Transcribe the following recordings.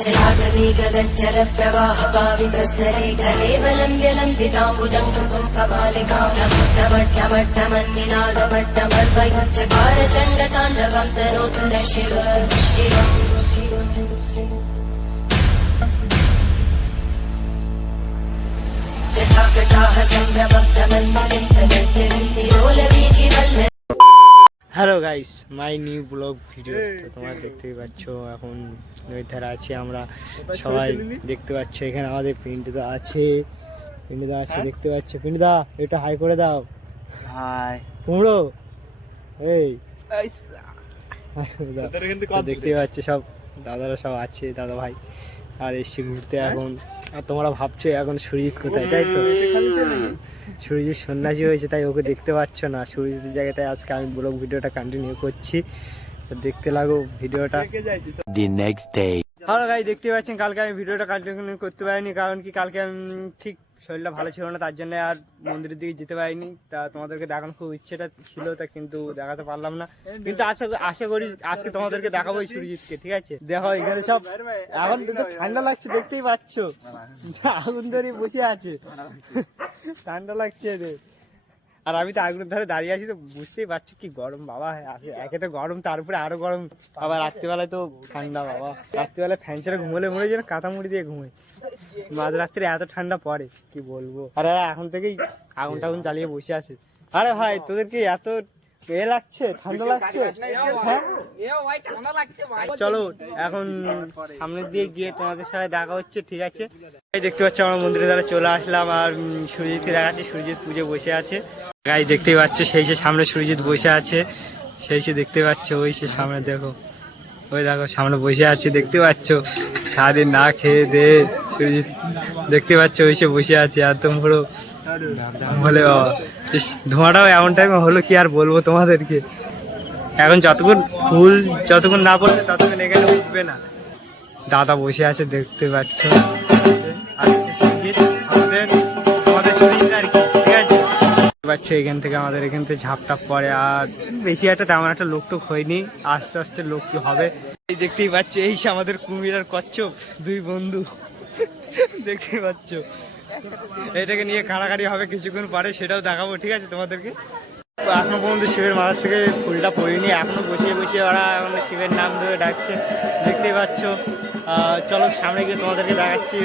चलागवेगगज्जर प्रवाह पावितस्थले कलेवलम्ब्य लम्बिताम्बुजं कमालिकां ढमढमढमन्निनादमड्डमर्वयुच्चकार चण्डताण्डवं तनोतु नः शिव जटाकटाः सम्भ्रमभ्रमन्निलिप्तगज्जरीतिरोलवीचिवल्ल। Hello guys, my new blog video. তো তোমরা দেখতেই পাচ্ছ এখন নদীর ধারে আছি আমরা সবাই, দেখতে পাচ্ছ এখানে আমাদের পিন্টুদা আছে, দেখতে পাচ্ছ। পিন্টুদা এটা হাই করে দাও। হাই কুমড়ো, এই দেখতে পাচ্ছ সব দাদারা সব আছে, দাদা ভাই আর এসে ঘুরতে এখন। আর তোমরা ভাবছো এখন সুরজিৎ কোথায়, তাই তো? সুরজিৎ সন্ন্যাসী হয়েছে তাই ওকে দেখতে পাচ্ছ না। সুরজিতের জায়গাটায় আজকে আমি ব্লগ ভিডিওটা কন্টিনিউ করছি, তো দেখতে লাগো ভিডিওটা। হ্যালো গাইস, দেখতে পাচ্ছেন কালকে আমি ভিডিওটা কন্টিনিউ করতে পারিনি, কারণ কি কালকে আমি ঠিক শরীরটা ভালো ছিল না, তার জন্য আর মন্দিরের দিকে যেতে পারিনি। তা তোমাদেরকে দেখানোর খুব ইচ্ছেটা ছিল, তা কিন্তু দেখাতে পারলাম না। কিন্তু আশা করি আজকে তোমাদেরকে দেখাবোই সুরজিৎকে, ঠিক আছে? দেখো এখানে সব এখন ঠান্ডা লাগছে, দেখতেই পাচ্ছ আগুন ধরে বসে আছে, ঠান্ডা লাগছে। আর আমি তো আগুনের ধারে দাঁড়িয়ে আছি, তো বুঝতেই পারছি কি গরম বাবা। একে তো গরম, তার উপরে আরো গরম। আবার রাত্রিবেলায় তো ঠান্ডা বাবা, রাত্রিবেলায় ফ্যান ছাড়া ঘুমোলে মনে যেন কাঁথা মুড়ি দিয়ে ঘুমোয়। মাঝ রাত্রে এত ঠান্ডা পড়ে কি বলবো। আর এখন থেকেই আগুন টাগুন জ্বালিয়ে বসে আছে। আরে ভাই তোদেরকে এত লাগছে, ঠান্ডা লাগছে? হ্যাঁ চলো এখন সামনের দিয়ে গিয়ে তোমাদের সাথে দেখা হচ্ছে, ঠিক আছে? দেখতে পাচ্ছ আমরা মন্দিরের দ্বারা চলে আসলাম, আর সুরজিৎকে দেখাচ্ছি। সুরজিৎ পুজো বসে আছে গাই, দেখতেই পাচ্ছ। সেই সে সামনে সুরজিৎ বসে আছে, সেই সে দেখতে পাচ্ছ। ওই সে সামনে দেখো, ওই দেখো সামনে বসে আছে, দেখতে পাচ্ছ। সারাদিন না খেয়ে দে সুরজিৎ, দেখতে পাচ্ছ ওই সে বসে আছে। আর তো পুরো বলে বাবা, ধোঁয়াটাও এমন টাইমে হলো কি আর বলবো তোমাদেরকে। এখন যতক্ষণ না পড়বে ততক্ষণ এখানে উঠবে না। দাদা বসে আছে, দেখতে পাচ্ছ। এখান থেকে আমাদের এখান থেকে ঝাপটাপ পরে, আর বেশি একটা তেমন একটা লোকটোক হয়নি, আস্তে আস্তে লোক হবে। দেখতেই পাচ্ছ এই আমাদের কুমির আর কচ্ছপ দুই বন্ধু, দেখতেই পাচ্ছ। এটাকে নিয়ে কাড়াকাড়ি হবে কিছুক্ষণ পরে, সেটাও দেখাবো, ঠিক আছে তোমাদেরকে। এখনো পর্যন্ত শিবের মাথার থেকে ফুলটা পড়িনি, এখনো বসিয়ে বসিয়ে ওরা এখন শিবের নাম ধরে ডাকছে, দেখতেই পাচ্ছ। চলো সামনে গিয়ে তোমাদেরকে দেখাচ্ছি।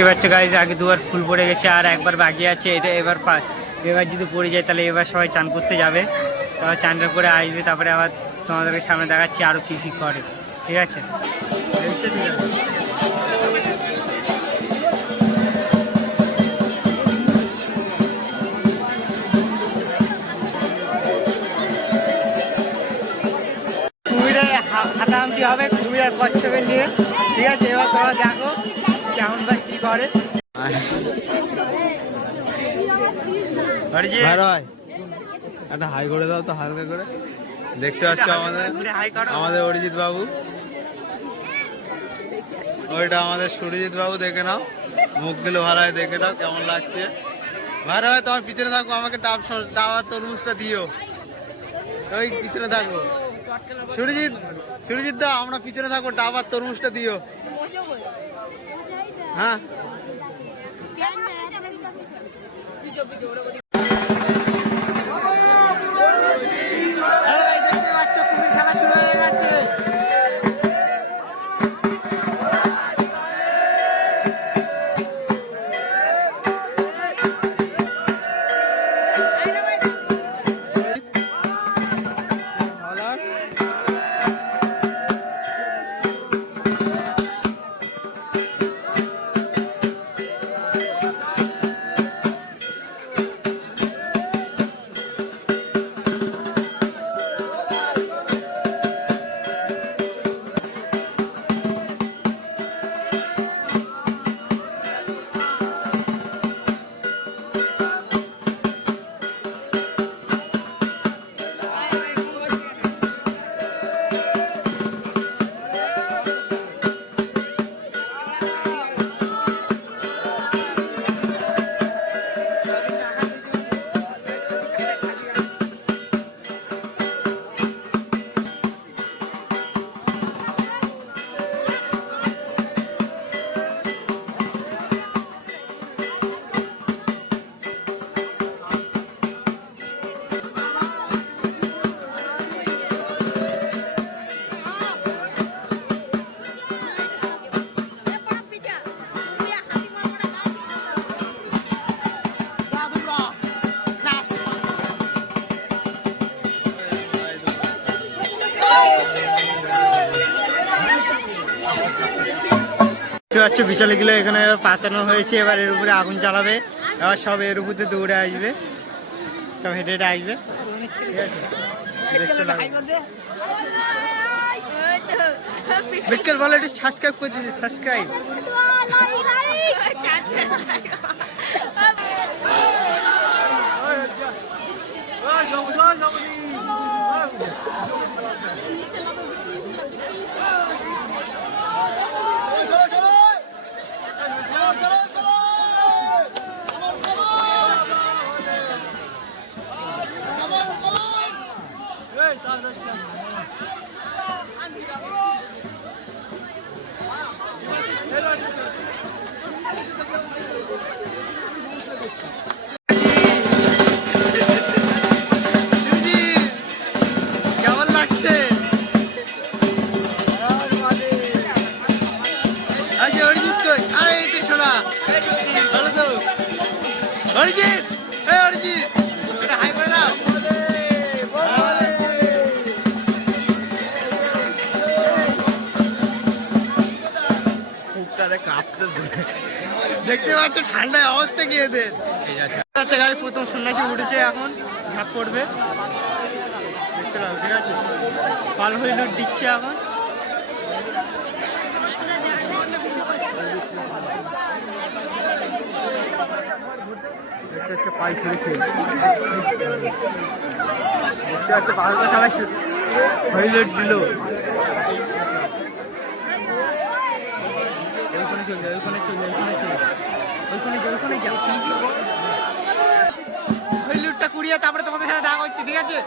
দেখতে পাচ্ছ গাইজ, আগে দুবার ফুল পড়ে গেছে আর একবার বাকি আছে। এটা এবার যদি পড়ে যায় তাহলে এবার সবাই চান করতে যাবে, তারপর চানটা করে আসবে, তারপরে আবার তোমাদেরকে সামনে দেখাচ্ছি আরও কী কী করে, ঠিক আছে? কুমিরের হাতাহাতি হবে কুমিরের কচ্ছপের নিয়ে, ঠিক আছে? এবার তোমরা দেখো কেমন বা কি করে। একটা হাই করে দাও তো হালকা করে। দেখতে পাচ্ছ আমাদের অরিজিৎ বাবু, ওইটা আমাদের সুরজিৎ বাবু। দেখে নাও মুখগুলো ভালো হয়, দেখে নাও কেমন লাগছে। ভালো হয় তোমার পিছনে থাকো, আমাকে টাওয়ার তরমুজটা দিও। ওই পিছনে থাকো সুরজিৎ দা, আমরা পিছনে থাকবো, টাওয়ার তরমুজটা দিও। হ্যাঁ দেখতে পাচ্ছ বিচলিগুলো এখানে পাতানো হয়েছে, এবার এর উপরে আগুন জ্বালাবে, এবার সব এর উপরে দৌড়ে আসবে, সব হেঁটে হেঁটে আসবে, ঠিক আছে? দেখতে লাগবে। বিকেল বলে একটু সাবস্ক্রাইব করে দিয়েছি, সাবস্ক্রাইব। কেমন লাগছে? আচ্ছা অরিজিৎ কই? আরে এই তো শোনা, ভালো তো অরিজিৎ, এই অরিজিৎ এটা হাই করে দাও। দেখতে পাচ্ছ ঠান্ডায় অবস্থা কি এদের। আচ্ছা গাড়ি প্রথম সন্ন্যাসী উঠেছে, এখন ঝাঁপ পড়বে, দেখতে পাবো, ঠিক আছে? পাল হয়ে লুট দিচ্ছে এখন। দেখতে হচ্ছে পাল ছড়েছে, দেখতে হচ্ছে পালটা সবাই হয়ে লুট দিল। ওইখানে চলে যায়, ওইখানে চলে যায়, ওইখানে চলে যায়, ওইখানে যা, ওইখানে যা। ওই লুটটা কুড়িয়ে তারপরে তোমাদের সাথে দেখা হচ্ছে, ঠিক আছে?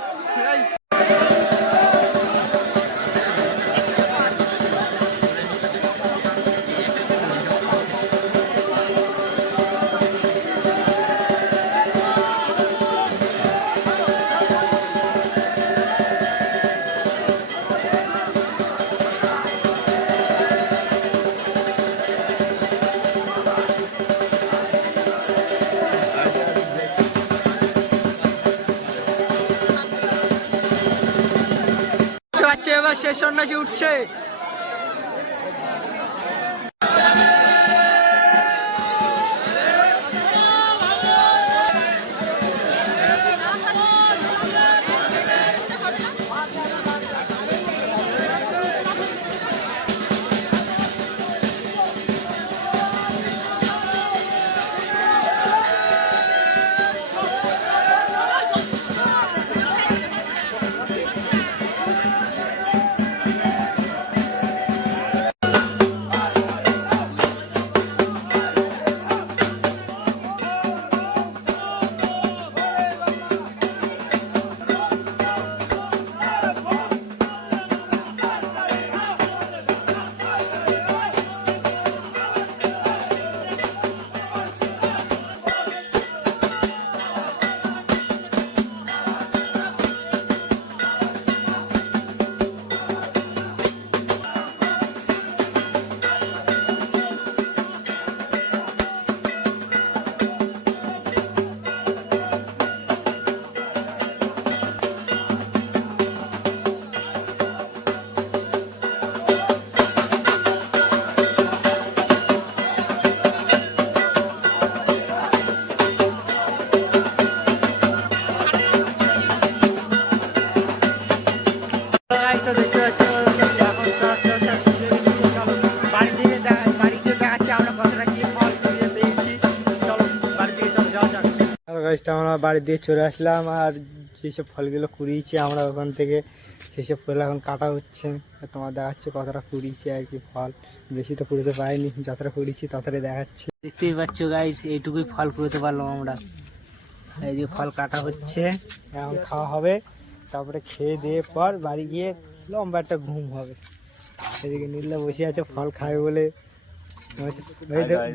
এবার শেষ সন্ন্যাসী উঠছে। আমরা বাড়ির দিকে চলে আসলাম, আর যেসব ফলগুলো কুড়িয়েছি আমরা ওখান থেকে, সেসব ফল এখন কাটা হচ্ছে। তোমার দেখাচ্ছে কতটা কুড়িয়েছি আর কি ফল, বেশি তো কুড়োতে পারিনি, যতটা কুড়িয়েছি ততটাই দেখাচ্ছি। দেখতেই পাচ্ছ গাইস, এইটুকুই ফল কুড়োতে পারলাম আমরা। এই যে ফল কাটা হচ্ছে, এখন খাওয়া হবে, তারপরে খেয়ে দিয়ে পর বাড়ি গিয়ে লম্বা একটা ঘুম হবে। এদিকে নীলা বসে আছে ফল খাবে বলে,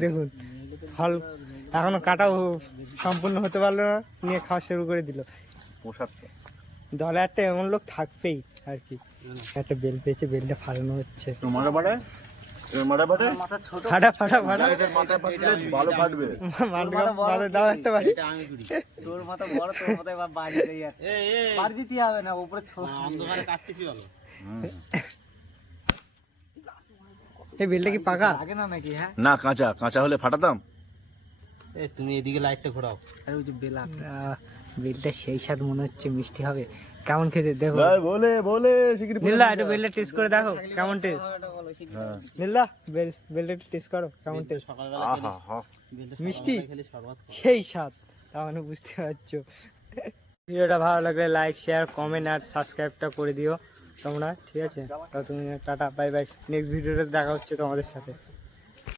দেখুন ফল এখনো কাটাও সম্পূর্ণ হতে পারলো না, নিয়ে খাওয়া শুরু করে দিল। দলে একটা এমন লোক থাকবেই আর কি, একটা বেল পেয়েছে, বেলটা ফাটানো হচ্ছে। ফাটা ফাটা ফাটা ভালো ফাটবে, দাও একটা বাড়ি। তোর মাথা বড়, তোর মাথায় বাড়ি দিতে হবে না, উপরে অন্ধকারে কাটতেছি বলো। এই বেলটা কি পাকা? লাগে না নাকি? হ্যাঁ না কাঁচা, কাঁচা হলে ফাটাতাম। তুমি এদিকে লাইটটা ঘোরাও। আরে ওই যে বেলা বেলটা সেই স্বাদ মনে হচ্ছে মিষ্টি হবে। কেমন খেতে দেখো ভাই বলে বলে শিগগিরি বলে নীলা, দিও। একটু বেলটা টেস্ট করে দেখো কেমন টেস্ট। হ্যাঁ। নীলা, বেলটা একটু টেস্ট করো কেমন টেস্ট। আহা হা। মিষ্টি সেই স্বাদ, তার মানে বুঝতে পারছো। ভিডিওটা ভালো লাগলে লাইক শেয়ার কমেন্ট আর সাবস্ক্রাইবটা করে দিও তোমরা, ঠিক আছে? তো তুমি টাটা বাই বাই, নেক্সট ভিডিওতে দেখা হচ্ছে তোমাদের সাথে।